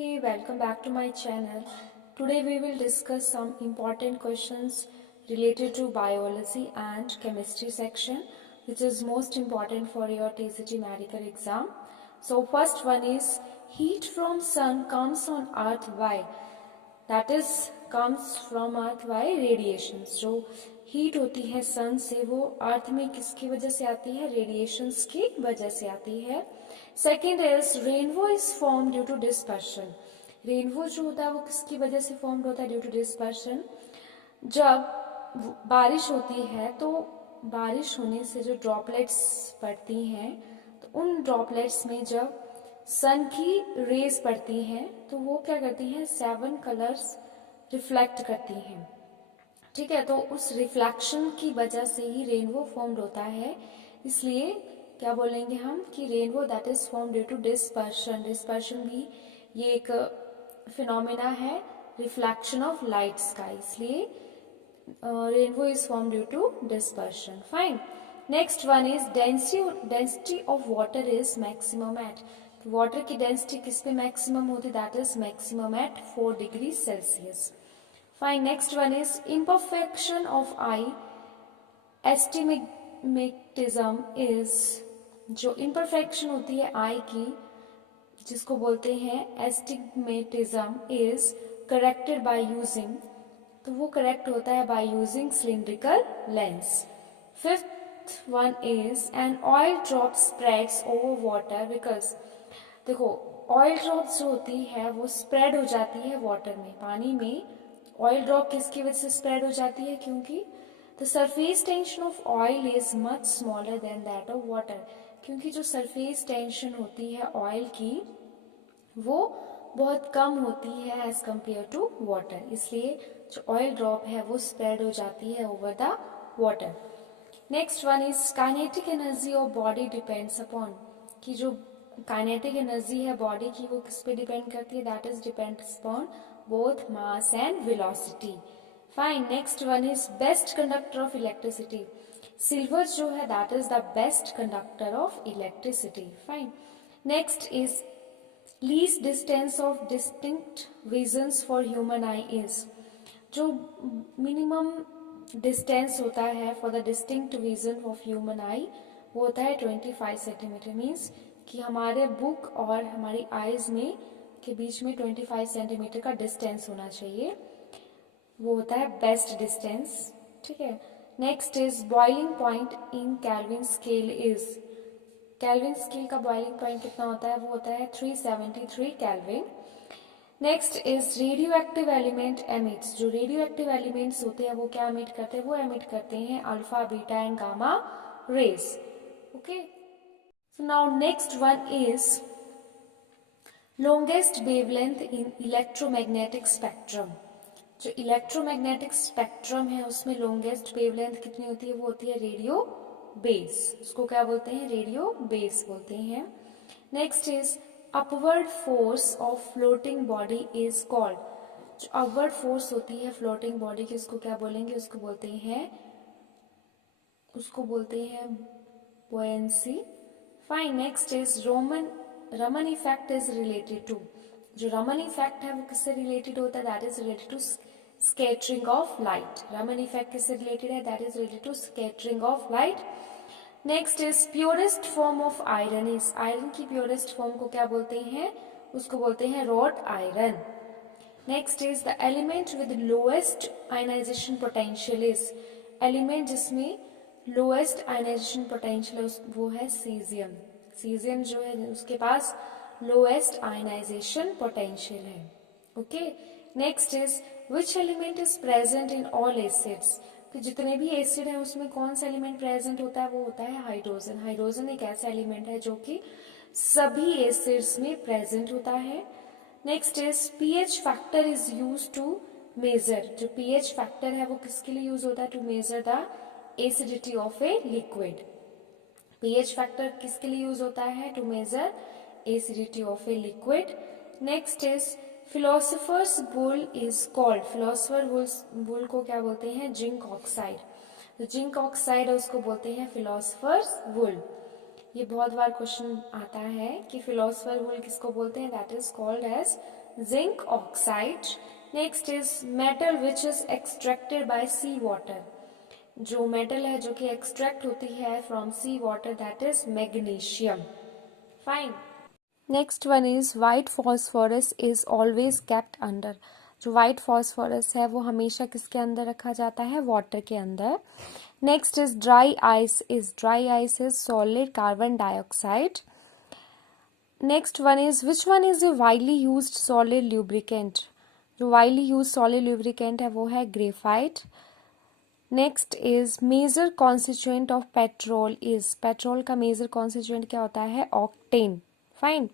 Hey, welcome back to my channel. Today we will discuss some important questions related to biology and chemistry section, which is most important for your TCT medical exam. So first one is heat from sun comes on earth why? That is comes from earth by radiations. जो heat होती है सन से वो अर्थ में किसकी वजह से आती है? रेडिएशंस की वजह से आती है. Second is rainbow is form due to dispersion. Rainbow जो होता है वो किसकी वजह से फॉर्म होता है? Due to dispersion. जब बारिश होती है तो बारिश होने से जो ड्रॉपलेट्स पड़ती हैं तो उन ड्रॉपलेट्स में जब सन की रेज पड़ती हैं तो वो क्या करती हैं? 7 कलर्स रिफ्लेक्ट करती हैं. ठीक है, तो उस रिफ्लेक्शन की वजह से ही रेनबो फॉर्म्ड होता है. इसलिए क्या बोलेंगे हम कि rainbow that is form due to dispersion. Dispersion भी ये एक फिनोमिना है रिफ्लेक्शन ऑफ लाइट्स का, इसलिए rainbow is form due to dispersion. Fine. Next one is density of water is maximum at. Water की डेंसिटी किस पे मैक्सिमम होती है? That is maximum at 4 degree Celsius. Fine. Next one is imperfection of eye astigmatism is. जो imperfection होती है eye की जिसको बोलते हैं astigmatism is corrected by using. तो वो करेक्ट होता है by using cylindrical lens. Fifth one is an oil drop spreads over water because. देखो ऑयल ड्रॉप्स जो होती है वो स्प्रेड हो जाती है वाटर में, पानी में. ऑयल ड्रॉप किसकी वजह से स्प्रेड हो जाती है? क्योंकि the surface tension of oil is much smaller than that of water. क्योंकि जो सरफेस टेंशन होती है ऑयल की वो बहुत कम होती है एज कंपेयर टू वाटर, इसलिए जो ऑयल ड्रॉप है वो स्प्रेड हो जाती है over the water. Next one is kinetic energy of body depends upon. कि जो काइनेटिक एनर्जी है बॉडी की वो किस पे डिपेंड करती है? That is depends upon both mass and velocity. Fine. Next one is best conductor of electricity. Silver जो है that is the best conductor of electricity. Fine. Next is least distance of distinct visions for human I is. जो minimum distance होता है for the distinct vision of human आई वो होता है 25 centimetre. Means कि हमारे बुक और हमारी आईज में के बीच में 25 सेंटीमीटर का डिस्टेंस होना चाहिए. वो होता है बेस्ट डिस्टेंस. ठीक है. Next is boiling point in Kelvin scale is. Kelvin scale का बॉइलिंग पॉइंट कितना होता है? वो होता है 373 Kelvin. Next is radio active element emits. जो रेडियो एक्टिव एलिमेंट्स होते हैं वो क्या एमिट करते हैं? वो एमिट करते हैं alpha beta and gamma rays. Okay. So now next one is longest wavelength in electromagnetic spectrum. जो इलेक्ट्रोमैग्नेटिक स्पेक्ट्रम है उसमें लॉन्गेस्ट वेवलेंथ कितनी होती है? वो होती है रेडियो बेस. उसको क्या बोलते हैं? रेडियो बेस बोलते हैं. Next is upward force of floating body is called. जो अपवर्ड फोर्स होती है फ्लोटिंग बॉडी की उसको क्या बोलेंगे? उसको बोलते हैं buoyancy. Fine. Next is Raman effect is related to. जो रमन इफेक्ट है वो किससे रिलेटेड होता है? That is related to scattering of light. Raman effect किससे रिलेटेड है? That is related to scattering of light. Next is purest form of iron is. Iron की purest form को क्या बोलते हैं? उसको बोलते हैं wrought iron. Next is the element with lowest ionization potential is. Element जिसमें लोएस्ट आयनाइजेशन पोटेंशियल वो है सीजियम. सीजियम जो है उसके पास लोएस्ट आयनाइजेशन पोटेंशियल है. Okay. Next is which element is present in all acids. तो जितने भी एसिड है उसमें कौन सा एलिमेंट प्रेजेंट होता है? वो होता है हाइड्रोजन. हाइड्रोजन एक ऐसा एलिमेंट है जो कि सभी एसिड्स में प्रेजेंट होता है. Next is pH factor is use to measure. जो पीएच फैक्टर है वो किसके लिए यूज होता है? To measure the acidity of a liquid. PH factor किसके लिए यूज होता है? To measure acidity of a liquid. Next is philosophers wool is called. Philosopher wool को क्या बोलते हैं? Zinc oxide. जिंक ऑक्साइड उसको बोलते हैं फिलोसोफर्स बुल. ये बहुत बार क्वेश्चन आता है कि फिलोसफर वूल किसको बोलते हैं, that is called as zinc oxide. Next is metal which is extracted by sea water, जो मेटल है जो कि एक्सट्रैक्ट होती है from sea water, that is magnesium. Fine. Next one is white phosphorus is always kept under, जो white phosphorus है वो हमेशा किसके अंदर रखा जाता है, वाटर के अंदर। Next is dry ice is solid carbon dioxide. Next one is which one is the widely used solid lubricant, जो वाइडली यूज सॉलिड ल्यूब्रिकेंट है वो है graphite. Next is major constituent of petrol is, petrol का major constituent क्या होता है, octane. Fine.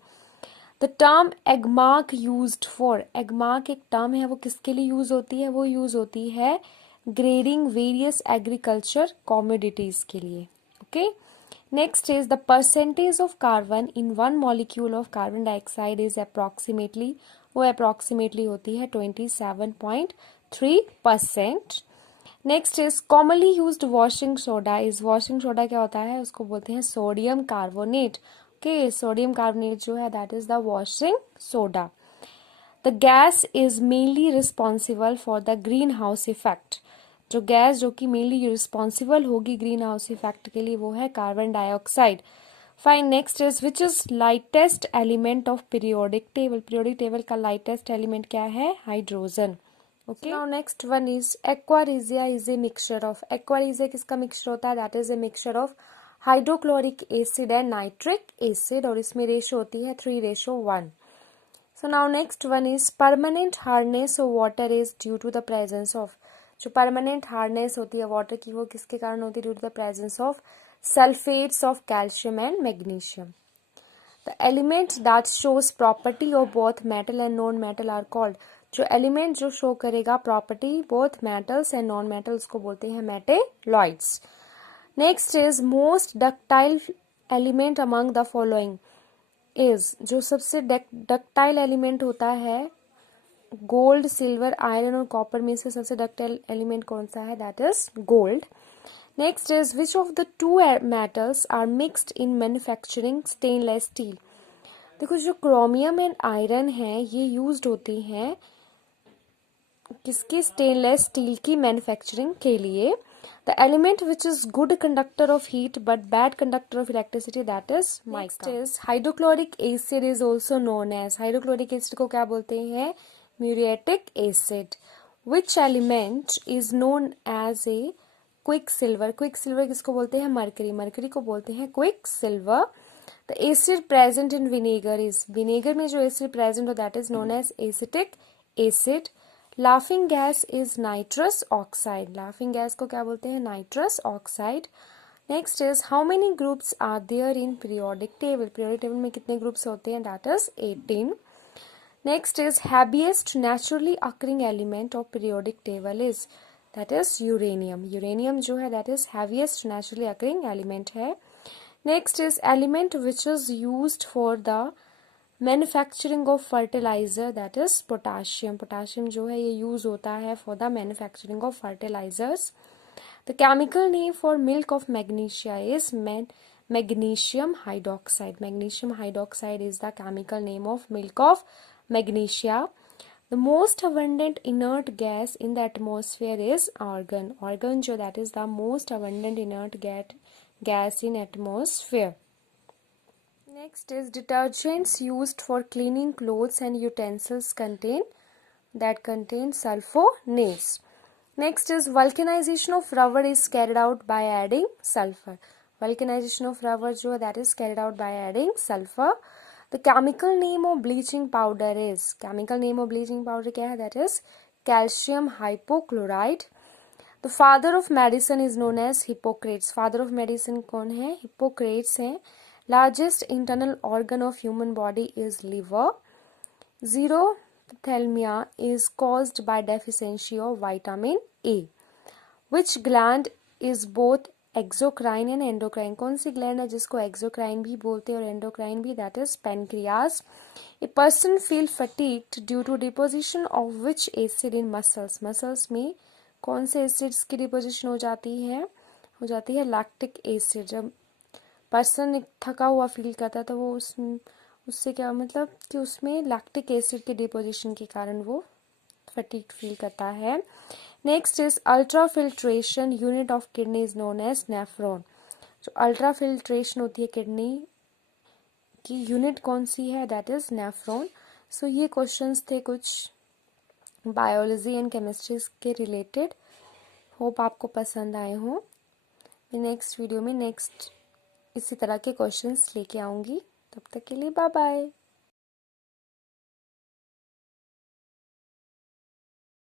The term Agmark used for, Agmark एक term है वो किसके लिए यूज होती है, वो यूज होती है ग्रेडिंग वेरियस एग्रीकल्चर कॉमोडिटीज के लिए। Okay. Next is the percentage of carbon in one molecule of carbon dioxide is approximately, वो अप्रोक्सीमेटली होती है 27.3%। Next is commonly used washing soda is, washing soda क्या होता है, उसको बोलते हैं sodium carbonate. Okay, sodium carbonate जो है that is the washing soda. The gas is mainly responsible for the green house effect, जो गैस जो कि मेनली रिस्पॉन्सिबल होगी ग्रीन हाउस इफेक्ट के लिए वो है carbon dioxide. Fine. Next is which is lightest element of periodic table, periodic table का lightest element क्या है, hydrogen. Okay, now next one is aqua regia is a mixture of, aqua regia किसका mixture होता है, that is a mixture of hydrochloric acid and nitric acid, और इसमें ratio होती है 3:1। So now next one is permanent hardness of water is due to the presence of, जो permanent hardness होती है वाटर की वो किसके कारण होती है, due to the presence of sulphates of calcium and magnesium. The element that shows property of both metal and non metal are called, जो एलिमेंट जो शो करेगा property both metals and non metals को बोलते हैं metalloids. Next is most ductile element among the following is, जो सबसे ductile element होता है गोल्ड, सिल्वर, आयरन और कॉपर में से सबसे डक्टाइल एलिमेंट कौन सा है, that is gold. Next is which of the two metals are mixed in manufacturing stainless steel, देखो जो क्रोमियम एंड आयरन है ये यूज्ड होती हैं किसकी, स्टेनलेस स्टील की मैन्युफैक्चरिंग के लिए। The element which is good conductor of heat but bad conductor of electricity that is mica. Next is hydrochloric acid is also known as, hydrochloric acid को क्या बोलते हैं, muriatic acid. Which element is known as a quick silver, quick silver किसको बोलते हैं, mercury, mercury को बोलते हैं quick silver. The acid present in vinegar is, vinegar में जो एसिड प्रेजेंट हो that is known as acetic acid. Laughing gas is nitrous oxide, laughing gas को क्या बोलते हैं, nitrous oxide. Next is how many groups are there in periodic table, periodic table में कितने groups होते हैं, that is 18। Next is heaviest naturally occurring element of periodic table is, that is uranium, uranium जो है that is heaviest naturally occurring element है। Next is element which is used for the manufacturing of fertiliser that is potassium, potassium जो है ये use होता है for the manufacturing of fertilisers. The chemical name for milk of magnesia is magnesium hydroxide, magnesium hydroxide is the chemical name of milk of magnesia. The most abundant inert gas in the atmosphere is argon, argon जो that is the most abundant inert gas in atmosphere. Next is detergents used for cleaning clothes and utensils contain sulfonates. Next is vulcanization of rubber is carried out by adding sulfur. Vulcanization of rubber जो that is carried out by adding sulfur. The chemical name of bleaching powder is, chemical name of bleaching powder क्या है, that is calcium hypochlorite. The father of medicine is known as Hippocrates. Father of medicine कौन है, Hippocrates है. Largest internal organ of human body is liver. Xerophthalmia is caused by deficiency of vitamin A. Which gland is both exocrine and endocrine, कौन सी gland है जिसको exocrine भी बोलते हैं और endocrine भी, that is pancreas. A person feel fatigued due to deposition of which acid in muscles, muscles में कौन से एसिड्स की डिपोजिशन हो जाती है, lactic acid. जब पर्सन एक थका हुआ फील करता है तो वो उससे क्या मतलब कि उसमें लैक्टिक एसिड के डिपोजिशन के कारण वो फटीग फील करता है। Next is ultra filtration unit of kidney is known as nephron. जो अल्ट्रा फिल्ट्रेशन होती है किडनी की यूनिट कौन सी है, दैट इज नेफ्रॉन। सो ये क्वेश्चंस थे कुछ बायोलॉजी एंड केमिस्ट्री के रिलेटेड। होप आपको पसंद आए हों। मैं नेक्स्ट वीडियो में नेक्स्ट इसी तरह के क्वेश्चंस लेके आऊँगी। तब तक के लिए बाय बाय।